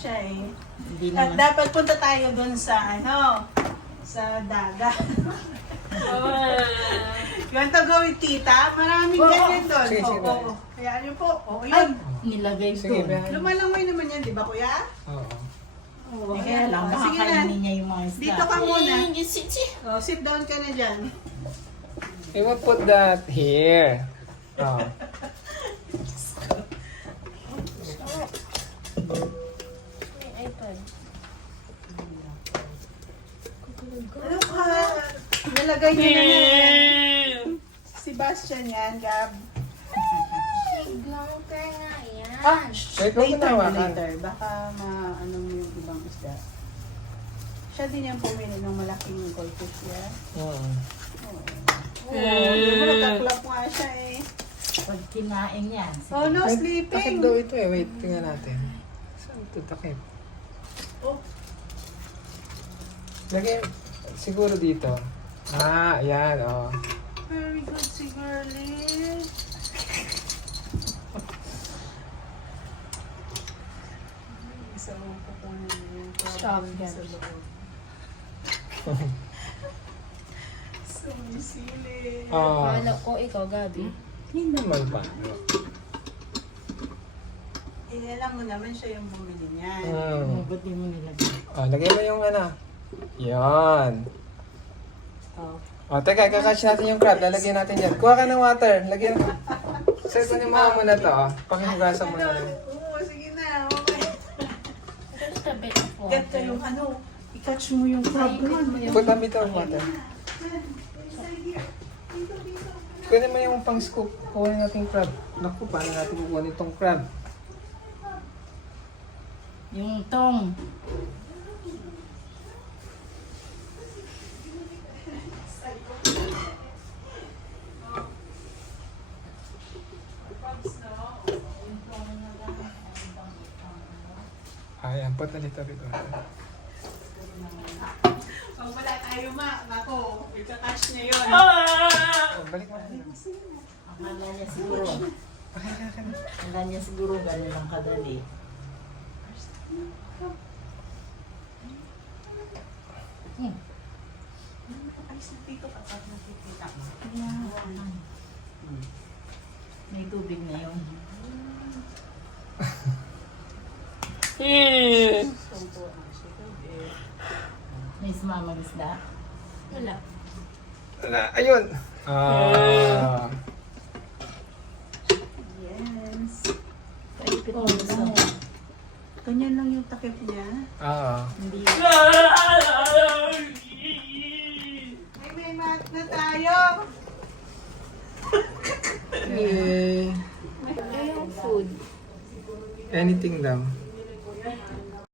siya eh. Hindi At naman. dapat punta tayo dun sa sa dagat. You want to go with tita? Maraming ganyan doon. Sige, sige. Oo. Kaya niyo po. Oo, Ay, yun. nilagay Sige, doon. bayan. Lumalangoy naman yan, di ba kuya? Oo. Oo. Eh, kaya lang, baka Sige na. kainin niya yung mga isda. Dito ka muna. Sit. Oh, sit down ka na dyan. We will put that here. Oh. Ano ka? Nalagay niya na yan. Si Sebastian yan, Gab. Ah, Wait, huwag mo later, nawakan. later. Baka maano mo yung ibang isda. Siya din yung pumili ng malaking goldfish yan. Oo. Oo, nagkaklap nga siya eh. Pag kinain yan. Oh no, Takip sleeping. daw ito eh. Wait, tingnan natin. Saan ito takip? Oh, Lagay siguro dito. Ah, ayan, oh. very good si girlie. Isa mo kukunin yung Stop, problem Gab. sa loob. Sumisili. Ah, Kala ko ikaw, Gabi. hindi naman pa. Alam mo naman siya yung bumili niyan. Ba't di mo nilagay? Oh, lagay mo yung ano. Yan. Oh. Oh, teka, kakatch natin yung crab. Lalagyan natin yan. Kuha ka ng water. Lagyan. Sir, kunin mo muna to, oh. Pakihugasan mo na rin. Oo, sige na. Okay. Just a bit of water. Get ka yung i-catch mo yung crab naman. Put a bit of water. Kunin mo yung pang scoop. Kunin natin yung crab. Naku, paano natin kukunin itong crab? Yung tong. Ayan, put a little bit water. Pag wala tayo nako, ika-catch niya yun. Oh, balik mo. Akala niya siguro. Akala niya siguro ganun lang kadali. Alis na dito kapag nakikita mo. May tubig na yun. Sumpo na siya. May sumamang isda. Wala. Wala, ayun. Ah. Yes. Kaipit mo gusto. Ganyan lang yung takip niya. Ah. Hindi. Ay, may mat na tayo. Eh, Yung food. anything daw.